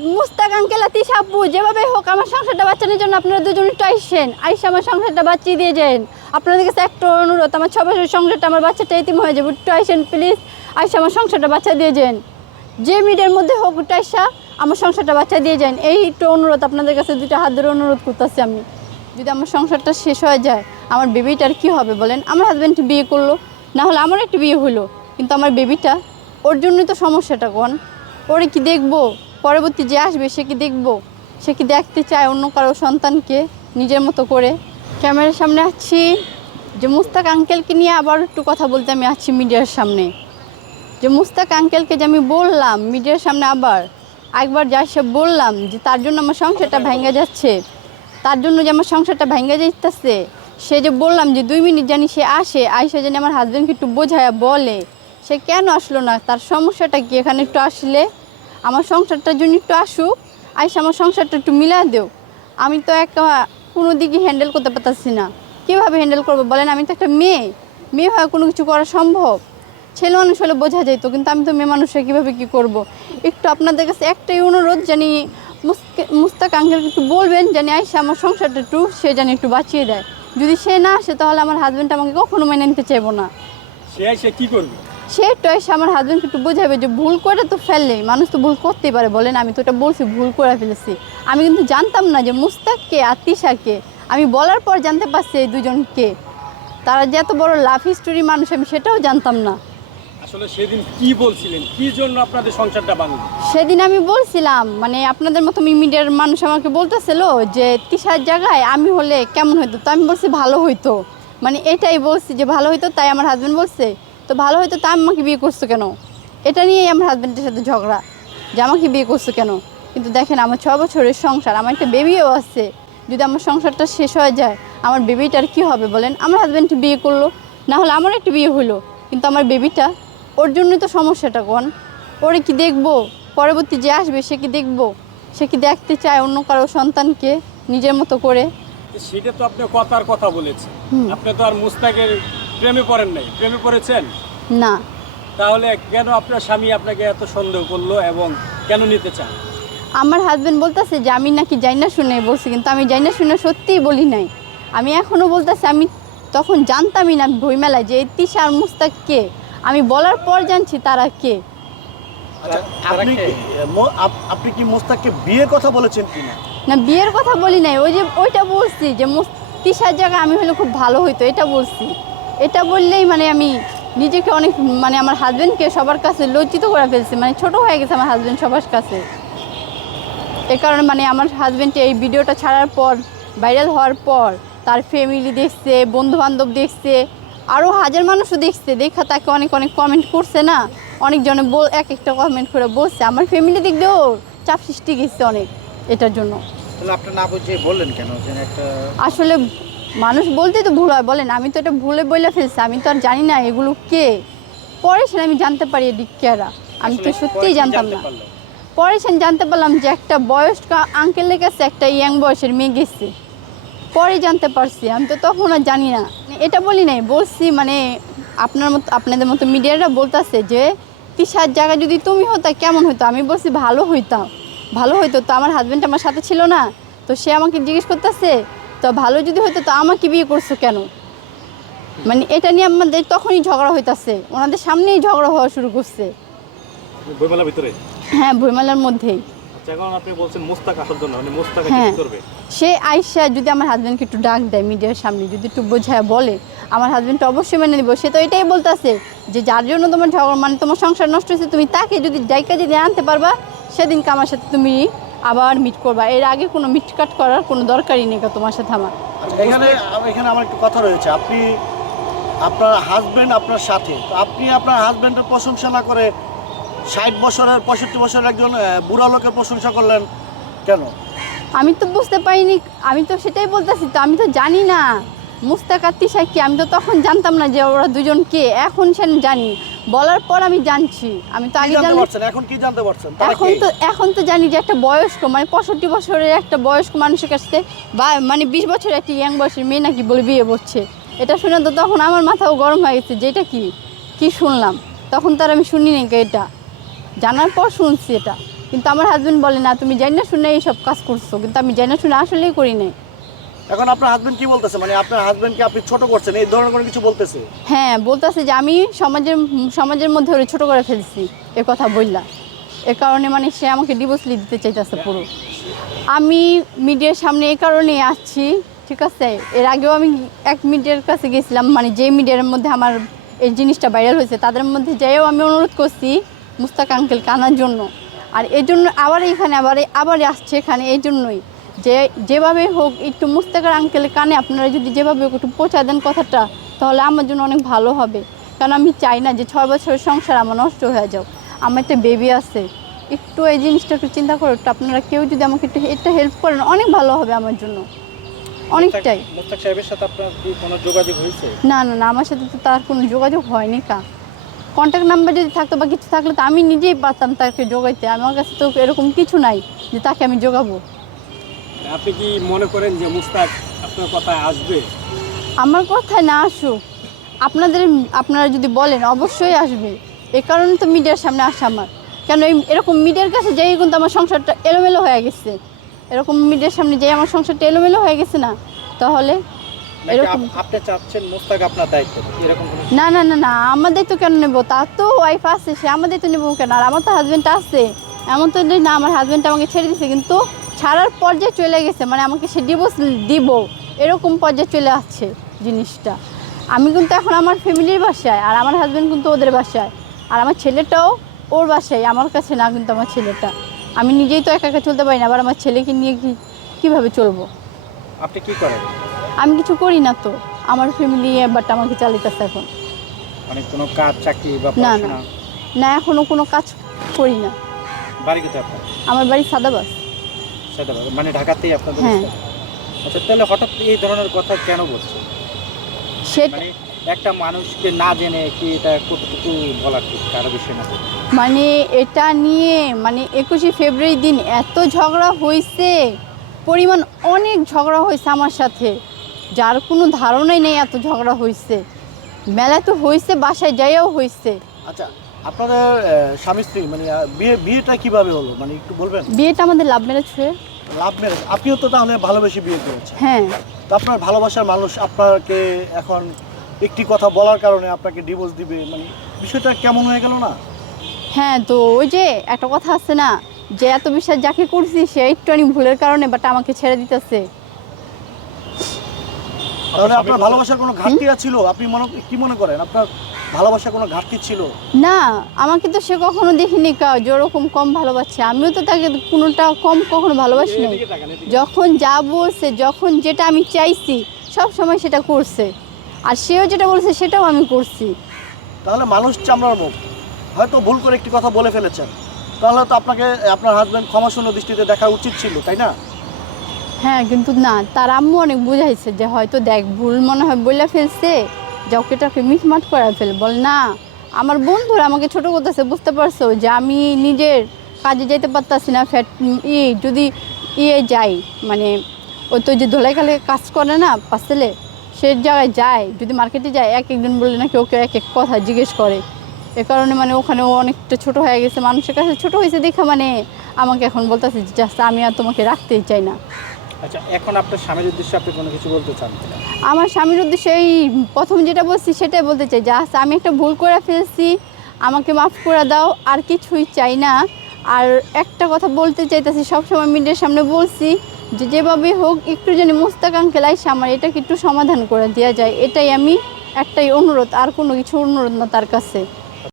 Mustaq uncle আতি সাব্বু যেভাবে হোক আমার সংসারটা বাঁচানোর জন্য আপনারা দুজন একটু আইসা আমার সংসারটা বাঁচিয়ে দিয়ে যান। আপনাদের কাছে একটা অনুরোধ, আমার 6 বছরের সংসারটা আমার বাচ্চাটা এতিম হয়ে যাবে, একটু আইসেন প্লিজ, আইসা আমার সংসারটা বাঁচা দিয়ে যান। যে মিডিয়ার মধ্যে হোক একটু আইসা আমার সংসারটা বাঁচা দিয়ে যান, এই একটু অনুরোধ আপনাদের কাছে, 2টা হাত ধরে অনুরোধ করতেছি আমি। যদি আমার সংসারটা শেষ হয়ে যায় আমার বেবিটার কি হবে বলেন? আমার হাজব্যান্ড বিয়ে করলো, না হলে আমার একটা বিয়ে হলো, কিন্তু আমার বেবিটা, ওর জন্যই তো সমস্যাটা। কোন ওরে কি দেখবো? পরবর্তী যে আসবে সে কি দেখবো? সে কি দেখতে চায় অন্য কারো সন্তানকে নিজের মতো করে? ক্যামেরার সামনে আছি যে মুস্তাক আঙ্কেলকে নিয়ে আবার একটু কথা বলতে আমি আছি মিডিয়ার সামনে। যে মুস্তাক আঙ্কেলকে যে আমি বললাম মিডিয়ার সামনে একবার যা সে বললাম যে তার জন্য আমার সংসারটা ভেঙে যাচ্ছে, তার জন্য যে আমার সংসারটা ভেঙে যেতেছে, সে যে বললাম যে 2 মিনিট জানি সে আইসে জানি আমার হাজব্যান্ডকে একটু বোঝায় বলে, সে কেন আসলো না? তার সমস্যাটা কি? এখানে একটু আসলে আমার সংসারটার জন্য একটু আসুক, আইসা আমার সংসারটা একটু মিলা দেও। আমি তো কোনো দিকে হ্যান্ডেল করতে পারতেছি না, কীভাবে হ্যান্ডেল করবো বলেন? আমি তো একটা মেয়ে হয় কোনো কিছু করা সম্ভব? ছেলে মানুষ হলে বোঝা যেত, কিন্তু আমি তো মেয়ে মানুষ হয়ে কীভাবে কী করবো? একটু আপনাদের কাছে একটাই অনুরোধ, জানি মুস্তাক আঙ্কেলকে একটু বলবেন জানি আইসা আমার সংসারটা সে জানি একটু বাঁচিয়ে দেয়। যদি সে না আসে তাহলে আমার হাজব্যান্ড আমাকে কখনো মেনে নিতে চাইবো না। সে কি করবে? সে একটু এসে আমার হাজব্যান্ডকে একটু বোঝাবে যে ভুল করে তো ফেললেই, মানুষ তো ভুল করতেই পারে বলেন। আমি তো এটা বলছি ভুল করে ফেলেছি, আমি কিন্তু জানতাম না যে মুস্তাককে আর তিশাকে। আমি বলার পর জানতে পারছি এই দুজনকে, তারা যে এত বড় লাভ হিস্টোরি মানুষ আমি সেটাও জানতাম না। আসলে সেদিন কি বলছিলেন, কি জন্য আপনাদের সংসারটা ভাঙলো? সেদিন আমি বলছিলাম, মানে আপনাদের মতো মিডিয়ার মানুষ আমাকে বলতেছিল যে তিশার জায়গায় আমি হলে কেমন হইতো, তো আমি বলছি ভালো হইতো, মানে এটাই বলছি যে ভালো হইতো। তাই আমার হাজব্যান্ড বলছে তো ভালো হইতো, তা আমাকে বিয়ে করছো কেন? এটা নিয়েই আমার হাজব্যান্ডের সাথে ঝগড়া, যে আমাকে বিয়ে করছো কেন। কিন্তু দেখেন আমার 6 বছরের সংসার, আমার একটা বেবিও আছে, যদি আমার সংসারটা শেষ হয়ে যায় আমার বেবিটার কি হবে বলেন? আমার হাজব্যান্ড বিয়ে করলো, না হলে আমার একটা বিয়ে হলো, কিন্তু আমার বেবিটা, ওর জন্যই তো সমস্যাটা। কোন ওরে কি দেখবো? পরবর্তী যে আসবে সে কি দেখবো? সে কি দেখতে চায় অন্য কারো সন্তানকে নিজের মতো করে? সেটা তো আপনি কথার কথা বলেছেন, আপনি তো আর মুস্তাকের প্রেমে পড়েন নাই। প্রেমে পড়েছেন না। তাহলে কেন আপনার স্বামী আপনাকে এত সন্দেহ করলো এবং কেন নিতে চান? আমার হাজব্যান্ড বলতেছে যে আমি নাকি যাই না শুনে বলছি, কিন্তু আমি যাই না শুনে সত্যিই বলি নাই। আমি এখনও বলতেছি আমি তখন জানতামই না বইমেলায় যে তিশা আর মুস্তাক কে। আমি বলার পর জানছি তারা কে। আপনি কি মুস্তাককে বিয়ের কথা বলেছেন কিনা? না, বিয়ের কথা বলি নাই, ওইটা বলছি যে তিশার জায়গায় আমি হলে খুব ভালো হইতো, এটা বলছি। এটা বললেই মানে আমি নিজেকে অনেক, মানে আমার হাজব্যান্ডকে সবার কাছে লজ্জিত করে ফেলছি, মানে ছোট হয়ে গেছে আমার হাজব্যান্ড সবার কাছে। এ কারণে মানে আমার হাজব্যান্ড এই ভিডিওটা ছাড়ার পর, ভাইরাল হওয়ার পর, তার ফ্যামিলি দেখছে, বন্ধুবান্ধব দেখছে, আরও হাজার মানুষও দেখছে, দেখা তাকে অনেক কমেন্ট করছে না, অনেকজনে এক একটা কমেন্ট করে বলছে। আমার ফ্যামিলি দিক দিয়েও চাপ সৃষ্টি গেছে অনেক এটার জন্য। আপনার না বুঝে বললেন কেন? আসলে মানুষ বলতেই তো ভুল হয় বলেন, আমি তো এটা ভুলে বলে ফেলছি, আমি তো আর জানি না এগুলো কে। পরে সেটা আমি জানতে পারি ডিকেরা, আমি তো সত্যিই জানতাম না। পরে সে জানতে পারলাম যে একটা বয়স্ক আঙ্কেলের কাছে একটা ইয়াং বয়সের মেয়ে গেছে, পরে জানতে পারছি। আমি তো তখন আর জানি না, এটা বলি নাই, বলছি মানে আপনাদের মতো মিডিয়ারা বলতেছে যে তিশার জায়গায় যদি তুমি হতো কেমন হতো? আমি বলছি ভালো হইতো। তো আমার হাজব্যান্ড আমার সাথে ছিল না, তো সে আমাকে জিজ্ঞেস করতেছে তো ভালো যদি হতো তো আমাকে বিয়ে করছো কেন? মানে এটা নিয়ে আমাদের তখনই ঝগড়া হইতাছে, ওনাদের সামনেই ঝগড়া হওয়া শুরু করছে। বইমেলার ভিতরে? হ্যাঁ, বইমেলার মধ্যেই। এখন আপনি বলছেন মুস্তাক আসার জন্য, মানে মুস্তাক কি করবে? সে আইসা যদি আমার হাজব্যান্ডকে একটু ডাক দেয় মিডিয়ার সামনে, যদি একটু বোঝায় বলে, আমার হাজব্যান্ড অবশ্যই মেনে নিব। সে তো এটাই বলতেছে যে যার জন্য তোমার ঝগড়া, মানে তোমার সংসার নষ্ট হয়েছে, তুমি তাকে যদি ডাইকা যদি আনতে পারবা সেদিনকে আমার সাথে তুমি আবার মিট করবা। এর আগে কোনো মিটকাট করার কোনো দরকারই নেই তোমার সাথে আমার। এখানে আমার একটু কথা রয়েছে। আপনার হাজব্যান্ড আপনার সাথে, তো আপনি আপনার হাজব্যান্ডের প্রশংসা না করে 60 বছরের 65 বছরের একজন বুড়া লোকের প্রশংসা করলেন কেন? আমি তো বুঝতে পারিনি, আমি তো সেটাই বলতেছি, তো আমি তো জানি না মুস্তাক আর তিশা কি। আমি তো তখন জানতাম না যে ওরা দুজন কে, এখন সে জানি, বলার পর আমি জানছি। আমি তো আগে জানতাম, এখন কি জানতে পারছেন? এখন তো জানি যে একটা বয়স্ক, মানে 65 বছরের একটা বয়স্ক মানুষের কাছে বা মানে 20 বছরের একটা ইয়াং বয়সের মেয়ে নাকি বলে বিয়ে করছে। এটা শুনে তো তখন আমার মাথাও গরম হয়ে গেছে যে এটা কি শুনলাম। তখন তার আমি শুনি নাকি, এটা জানার পর শুনছি এটা। কিন্তু আমার হাজবেন্ড বলে না তুমি জানি না শুনে এইসব কাজ করছো, কিন্তু আমি জানি না শুনে আসলেই করি নাই। এখন আপনার হাজবেন্ড কি বলতেছে, মানে আপনার হাজবেন্ডকে আপনি ছোট করছেন এই ধরনের কোনো কিছু বলতেছে? হ্যাঁ, বলতেছে যে আমি সমাজের মধ্যে ওরে ছোট করে ফেলছি এ কথা বললা, এ কারণে মানে সে আমাকে ডিভোর্স দিতে চাইতেছে পুরো। আমি মিডিয়ার সামনে এই কারণে আসছি, ঠিক আছে? এর আগেও আমি এক মিডিয়ার কাছে গেছিলাম, মানে যে মিডিয়ার মধ্যে আমার এই জিনিসটা ভাইরাল হয়েছে তাদের মধ্যে যাইও আমি অনুরোধ করছি মুস্তাক আঙ্কেলকে আনার জন্য। আর এই জন্য আবার এখানে আবার আসছে এখানে এই জন্যই যে যেভাবে হোক একটু মুস্তাকার আঙ্কেলের কানে আপনারা যদি যেভাবে হোক একটু পৌঁছা দেন কথাটা, তাহলে আমার জন্য অনেক ভালো হবে। কারণ আমি চাই না যে 6 বছরের সংসার আমার নষ্ট হয়ে যাও, আমার একটা বেবি আছে। একটু এই জিনিসটা একটু চিন্তা করো, একটু আপনারা কেউ যদি আমাকে একটু এটা হেল্প করেন অনেক ভালো হবে আমার জন্য, অনেকটাই। মুস্তাক সাহেবের সাথে আপনার কি কোনো যোগাযোগ হয়েছে? না না না, আমার সাথে তো তার কোনো যোগাযোগ হয়নি। কন্ট্যাক্ট নাম্বার যদি থাকতো বা কিছু থাকলে তো আমি নিজেই পারতাম তাকে যোগাইতে। আমার কাছে তো এরকম কিছু নাই যে তাকে আমি যোগাবো। আপনি কি মনে করেন যে মুস্তাক আপনার কথায় আসবে? আমার কথায় না আসুক, আপনারা যদি বলেন অবশ্যই আসবে। এ কারণে তো মিডিয়ার সামনে আসা আমার। কেন এরকম মিডিয়ার কাছে যাই কিন্তু আমার সংসারটা এলোমেলো হয়ে গেছে, এরকম মিডিয়ার সামনে যাই আমার সংসারটা এলোমেলো হয়ে গেছে না, তাহলে এরকম আপনি চাচ্ছেন মুস্তাক আপনার দায়িত্ব এরকম কোনো? না না না না, আমার দায়িত্ব কেন নেবো? তার তো ওয়াইফ আছে, সে আমার দায়িত্ব নেবো কেন? আর আমার তো হাজব্যান্ড আছে, এমন তো না আমার হাজব্যান্ড আমাকে ছেড়ে দিছে, কিন্তু ছাড়ার পর্যায়ে চলে গেছে, মানে আমাকে সে ডিভোর্স দিব এরকম পর্যায়ে চলে আসছে জিনিসটা। আমি কিন্তু এখন আমার ফ্যামিলির বাসায়, আর আমার হাজব্যান্ড কিন্তু ওদের বাসায়, আর আমার ছেলেটাও ওর বাসায়, আমার কাছে না। কিন্তু আমার ছেলেটা আমি নিজেই তো একা একা চলতে পারি না, আবার আমার ছেলেকে নিয়ে কীভাবে চলবো? আপনি কি করেন? আমি কিছু করি না তো, আমার ফ্যামিলি বাট আমাকে চালিতেছে এখন। মানে কোনো কাজ চাকরি বা না না পড়াশোনা? না, এখনও কোনো কাজ করি না। বাড়ি কোথায় আপনার? আমার বাড়ি সাদাবাস। সেটা মানে ঢাকাতেই আপনাদের হ্যাঁ। স্থায়ী? আচ্ছা, তাহলে হঠাৎ এই ধরনের কথা কেন বলছে? সেটা মানে একটা মানুষকে না জেনে কি এটা কতটুকু বলা ঠিক কারো বিষয় না? মানে এটা নিয়ে মানে 21শে ফেব্রুয়ারি দিন এত ঝগড়া হয়েছে, পরিমাণ অনেক ঝগড়া হয়েছে আমার সাথে, যার কোনো ধারণাই নেই এত ঝগড়া হয়েছে। মেলা তো হয়েছে, বাসায় যাইও হয়েছে। আচ্ছা, আপনাদের স্বামী স্ত্রী মানে বিয়েটা কিভাবে হলো, মানে একটু বলবেন? বিয়েটা আমাদের লাভ ম্যারেজ হয়ে। Love marriage? আপনিও তো তাহলে ভালোবেসে বিয়ে করেছেন। হ্যাঁ। তো আপনার ভালোবাসার মানুষ আপনাকে এখন একটি কথা বলার কারণে আপনাকে ডিভোর্স দিবে, মানে বিষয়টা কেমন হয়ে গেল না? হ্যাঁ, তো ওই যে একটা কথা আছে না যে এত বিশ্বাস যাকে করছি সে একটুখানি ভুলের কারণে বাট আমাকে ছেড়ে দিতেছে। তাহলে আপনার ভালোবাসার কোনো ঘাটতি ছিল? আপনি কি মনে করেন আপনার ভালোবাসার কোনো ঘাটতি ছিল? না, আমাকে তো সে কখনো দেখিনি যেরকম কম ভালোবাসছে, আমিও তো তাকে কোনোটা কম কখনো ভালোবাসি নাই। যখন যা বলছে, যখন যেটা আমি চাইছি সব সময় সেটা করছে, আর সেও যেটা বলছে সেটাও আমি করছি। তাহলে মানুষ চামড়ার মুখ, হয়তো ভুল করে একটি কথা বলে ফেলেছেন, তাহলে তো আপনাকে আপনার হাজব্যান্ড ক্ষমাশূন্য দৃষ্টিতে দেখা উচিত ছিল, তাই না? হ্যাঁ, কিন্তু না, তার আম্মু অনেক বুঝাইছে যে হয়তো দেখ ভুল মনে হয় বলে ফেলছে, যাওকেটাকে মিটমাট করে ফেল। বল না, আমার বন্ধুরা আমাকে ছোটো করতেছে, বুঝতে পারছো যে আমি নিজের কাজে যেতে পারতাছি না। যদি যাই মানে ওই তো যে ধোলাইখালে কাজ করে না পার্সেলে, সে জায়গায় যায়, যদি মার্কেটে যায় একজন বললে নাকি ওকে এক এক কথা জিজ্ঞেস করে। এ কারণে মানে ওখানে ও অনেকটা ছোটো হয়ে গেছে, মানুষের কাছে ছোটো হয়েছে দেখা মানে আমাকে এখন বলতেছে যে জাস্ট আমি আর তোমাকে রাখতেই চাই না। আচ্ছা, এখন আপনার স্বামীর উদ্দেশ্যে আপনি কোনো কিছু বলতে চান কিনা? আমার স্বামীর উদ্দেশ্যে এই প্রথম যেটা বলছি সেটাই বলতে চাই, জাস্ট আমি একটা ভুল করে ফেলছি, আমাকে মাফ করে দাও, আর কিছুই চাই না। আর একটা কথা বলতে চাইতেছি, সবসময় মিডিয়ার সামনে বলছি যে যেভাবে হোক একটু জানি মুস্তাক আঙ্কেল আইসা আমার এটাকে একটু সমাধান করে দেওয়া যায়, এটাই আমি একটাই অনুরোধ, আর কোনো কিছু অনুরোধ না তার কাছে।